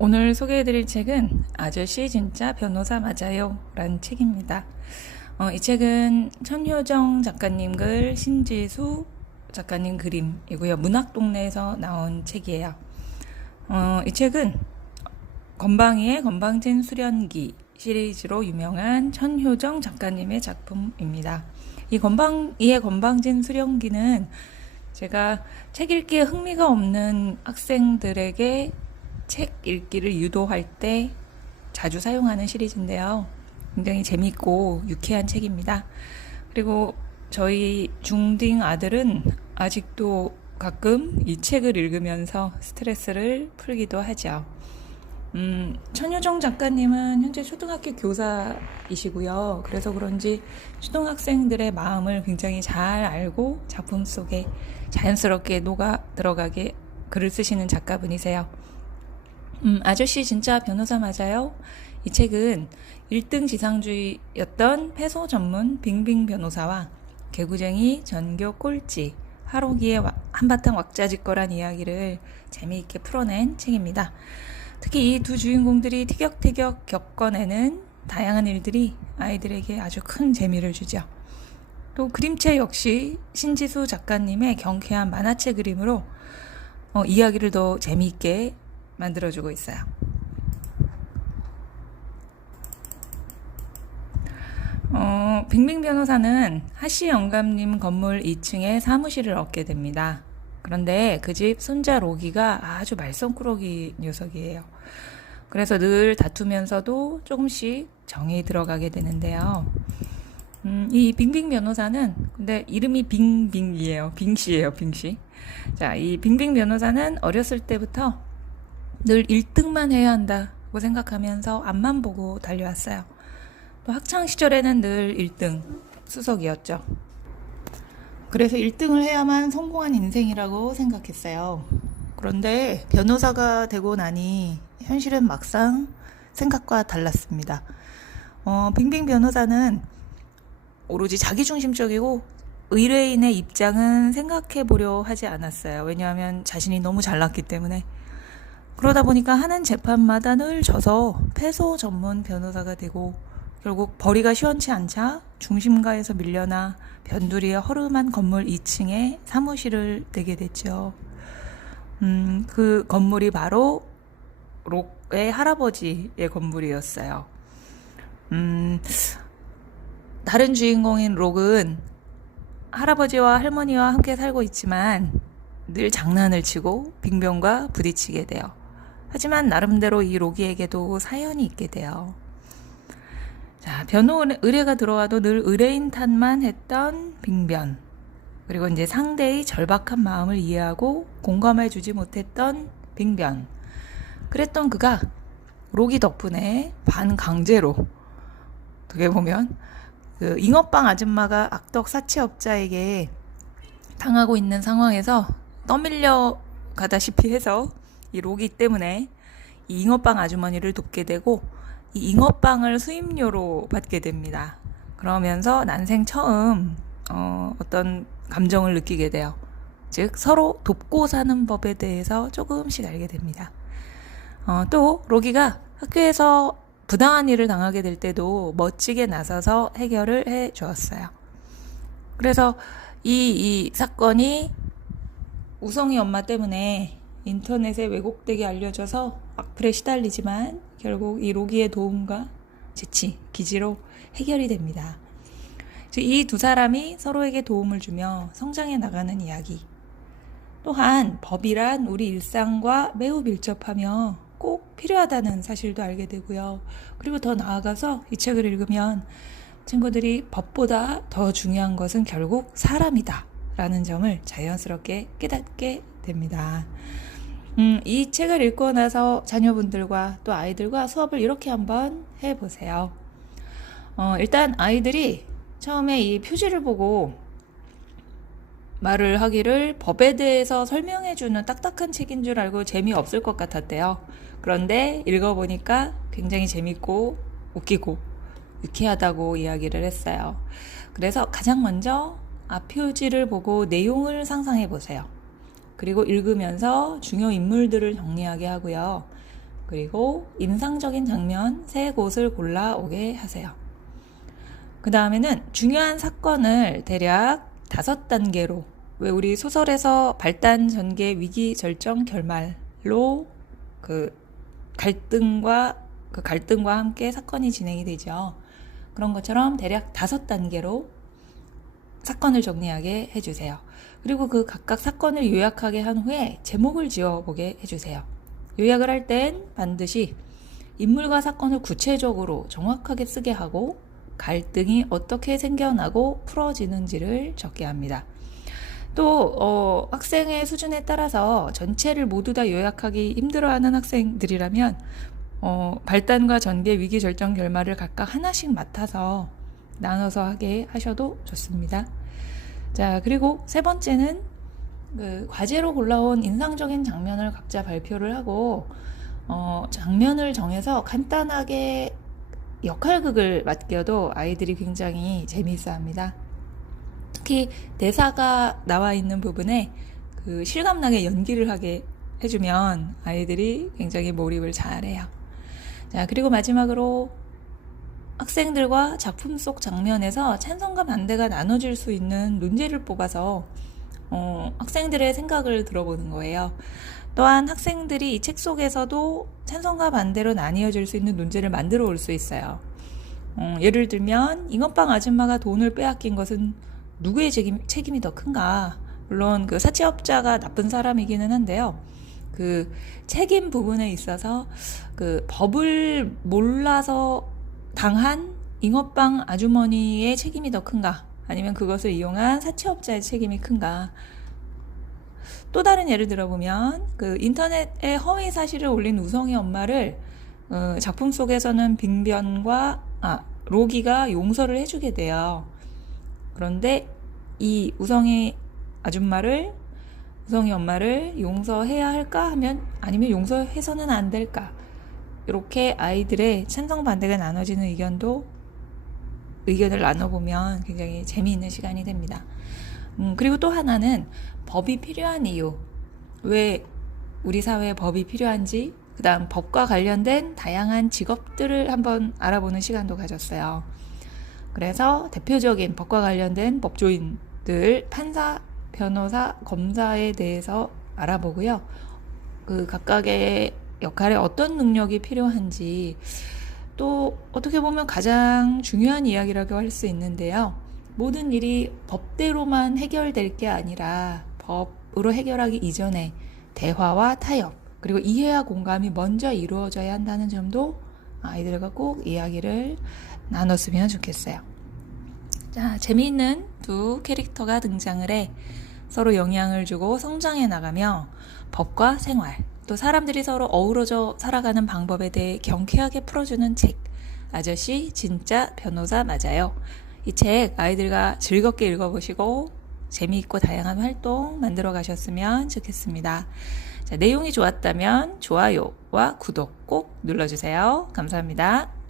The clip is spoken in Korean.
오늘 소개해드릴 책은 아저씨 진짜 변호사 맞아요 라는 책입니다. 어, 이 책은 천효정 작가님 글, 신지수 작가님 그림이고요. 문학동네에서 나온 책이에요. 어, 이 책은 건방이의 건방진 수련기 시리즈로 유명한 천효정 작가님의 작품입니다. 이 건방이의 건방진 수련기는 제가 책 읽기에 흥미가 없는 학생들에게 책 읽기를 유도할 때 자주 사용하는 시리즈인데요. 굉장히 재밌고 유쾌한 책입니다. 그리고 저희 중딩 아들은 아직도 가끔 이 책을 읽으면서 스트레스를 풀기도 하죠. 음, 천효정 작가님은 현재 초등학교 교사이시고요. 그래서 그런지 초등학생들의 마음을 굉장히 잘 알고 작품 속에 자연스럽게 녹아 들어가게 글을 쓰시는 작가분이세요. 음, 아저씨 진짜 변호사 맞아요? 이 책은 1등 지상주의였던 패소 전문 빙빙 변호사와 개구쟁이 전교 꼴찌 하로기의 한바탕 왁자지껄한 이야기를 재미있게 풀어낸 책입니다. 특히 이 두 주인공들이 티격태격 겪어내는 다양한 일들이 아이들에게 아주 큰 재미를 주죠. 또 그림체 역시 신지수 작가님의 경쾌한 만화책 그림으로 어, 이야기를 더 재미있게 만들어주고 있어요. 어, 빙빙 변호사는 하씨 영감님 건물 2층에 사무실을 얻게 됩니다. 그런데 그 집 손자 로기가 아주 말썽꾸러기 녀석이에요. 그래서 늘 다투면서도 조금씩 정이 들어가게 되는데요. 음, 이 빙빙 변호사는 근데 이름이 빙빙이에요. 빙씨예요, 빙씨. 자, 이 빙빙 변호사는 어렸을 때부터 늘 1등만 해야 한다고 생각하면서 앞만 보고 달려왔어요. 또 학창 시절에는 늘 1등 수석이었죠. 그래서 1등을 해야만 성공한 인생이라고 생각했어요. 그런데 변호사가 되고 나니 현실은 막상 생각과 달랐습니다. 어, 빙빙 변호사는 오로지 자기중심적이고 의뢰인의 입장은 생각해 보려 하지 않았어요. 왜냐하면 자신이 너무 잘났기 때문에. 그러다 보니까 하는 재판마다 늘 져서 패소 전문 변호사가 되고 결국 벌이가 시원치 않자 중심가에서 밀려나 변두리의 허름한 건물 2층에 사무실을 내게 됐죠. 음, 그 건물이 바로 록의 할아버지의 건물이었어요. 음, 다른 주인공인 록은 할아버지와 할머니와 함께 살고 있지만 늘 장난을 치고 빙병과 부딪히게 돼요. 하지만 나름대로 이 로기에게도 사연이 있게 돼요. 자, 변호 의뢰가 들어와도 늘 의뢰인 탓만 했던 빙변. 그리고 이제 상대의 절박한 마음을 이해하고 공감해 주지 못했던 빙변. 그랬던 그가 로기 덕분에 반강제로 어떻게 보면 그 잉어빵 아줌마가 악덕 사채업자에게 당하고 있는 상황에서 떠밀려 가다시피 해서 이 로기 때문에 이 잉어빵 아주머니를 돕게 되고 이 잉어빵을 수입료로 받게 됩니다. 그러면서 난생 처음 어, 어떤 감정을 느끼게 돼요. 즉 서로 돕고 사는 법에 대해서 조금씩 알게 됩니다. 어, 또 로기가 학교에서 부당한 일을 당하게 될 때도 멋지게 나서서 해결을 해 주었어요. 그래서 이, 이 사건이 우성이 엄마 때문에 인터넷에 왜곡되게 알려져서 악플에 시달리지만 결국 이 로기의 도움과 재치, 기지로 해결이 됩니다. 이 두 사람이 서로에게 도움을 주며 성장해 나가는 이야기. 또한 법이란 우리 일상과 매우 밀접하며 꼭 필요하다는 사실도 알게 되고요. 그리고 더 나아가서 이 책을 읽으면 친구들이 법보다 더 중요한 것은 결국 사람이다. 라는 점을 자연스럽게 깨닫게 됩니다. 음, 이 책을 읽고 나서 자녀분들과 또 아이들과 수업을 이렇게 한번 해보세요. 어, 일단 아이들이 처음에 이 표지를 보고 말을 하기를 법에 대해서 설명해주는 딱딱한 책인 줄 알고 재미없을 것 같았대요. 그런데 읽어보니까 굉장히 재밌고 웃기고 유쾌하다고 이야기를 했어요. 그래서 가장 먼저 앞 표지를 보고 내용을 상상해 보세요. 그리고 읽으면서 중요 인물들을 정리하게 하고요. 그리고 인상적인 장면 세 곳을 골라 오게 하세요. 그 다음에는 중요한 사건을 대략 다섯 단계로 왜 우리 소설에서 발단 전개 위기 절정 결말로 그 갈등과 그 갈등과 함께 사건이 진행이 되죠. 그런 것처럼 대략 다섯 단계로 사건을 정리하게 해주세요. 그리고 그 각각 사건을 요약하게 한 후에 제목을 지어보게 해주세요. 요약을 할 땐 반드시 인물과 사건을 구체적으로 정확하게 쓰게 하고 갈등이 어떻게 생겨나고 풀어지는지를 적게 합니다. 또 어, 학생의 수준에 따라서 전체를 모두 다 요약하기 힘들어하는 학생들이라면 어, 발단과 전개, 위기 절정 결말을 각각 하나씩 맡아서 나눠서 하게 하셔도 좋습니다. 자, 그리고 세 번째는 그 과제로 골라온 인상적인 장면을 각자 발표를 하고 어, 장면을 정해서 간단하게 역할극을 맡겨도 아이들이 굉장히 재미있어 합니다. 특히 대사가 나와 있는 부분에 그 실감나게 연기를 하게 해주면 아이들이 굉장히 몰입을 잘해요. 자, 그리고 마지막으로 학생들과 작품 속 장면에서 찬성과 반대가 나눠질 수 있는 논제를 뽑아서 어, 학생들의 생각을 들어보는 거예요. 또한 학생들이 이 책 속에서도 찬성과 반대로 나뉘어질 수 있는 논제를 만들어 올 수 있어요. 어, 예를 들면 잉어빵 아줌마가 돈을 빼앗긴 것은 누구의 책임, 책임이 더 큰가? 물론 그 사채업자가 나쁜 사람이기는 한데요. 그 책임 부분에 있어서 그 법을 몰라서 당한 잉어빵 아주머니의 책임이 더 큰가? 아니면 그것을 이용한 사채업자의 책임이 큰가? 또 다른 예를 들어보면 그 인터넷에 허위 사실을 올린 우성의 엄마를 어, 작품 속에서는 빙변과 아, 로기가 용서를 해주게 돼요. 그런데 이 우성의 아줌마를 우성이 엄마를 용서해야 할까 하면 아니면 용서해서는 안 될까 이렇게 아이들의 찬성 반대가 나눠지는 의견도 의견을 나눠보면 굉장히 재미있는 시간이 됩니다. 음, 그리고 또 하나는 법이 필요한 이유. 왜 우리 사회에 법이 필요한지, 그 다음 법과 관련된 다양한 직업들을 한번 알아보는 시간도 가졌어요. 그래서 대표적인 법과 관련된 법조인들, 판사, 변호사, 검사에 대해서 알아보고요. 그 각각의 역할에 어떤 능력이 필요한지, 또 어떻게 보면 가장 중요한 이야기라고 할 수 있는데요. 모든 일이 법대로만 해결될 게 아니라 법으로 해결하기 이전에 대화와 타협, 그리고 이해와 공감이 먼저 이루어져야 한다는 점도 아이들과 꼭 이야기를 나눴으면 좋겠어요. 자, 재미있는 두 캐릭터가 등장을 해 서로 영향을 주고 성장해 나가며 법과 생활, 또 사람들이 서로 어우러져 살아가는 방법에 대해 경쾌하게 풀어주는 책. 아저씨 진짜 변호사 맞아요. 이 책 아이들과 즐겁게 읽어보시고 재미있고 다양한 활동 만들어 가셨으면 좋겠습니다. 자, 내용이 좋았다면 좋아요와 구독 꼭 눌러주세요. 감사합니다.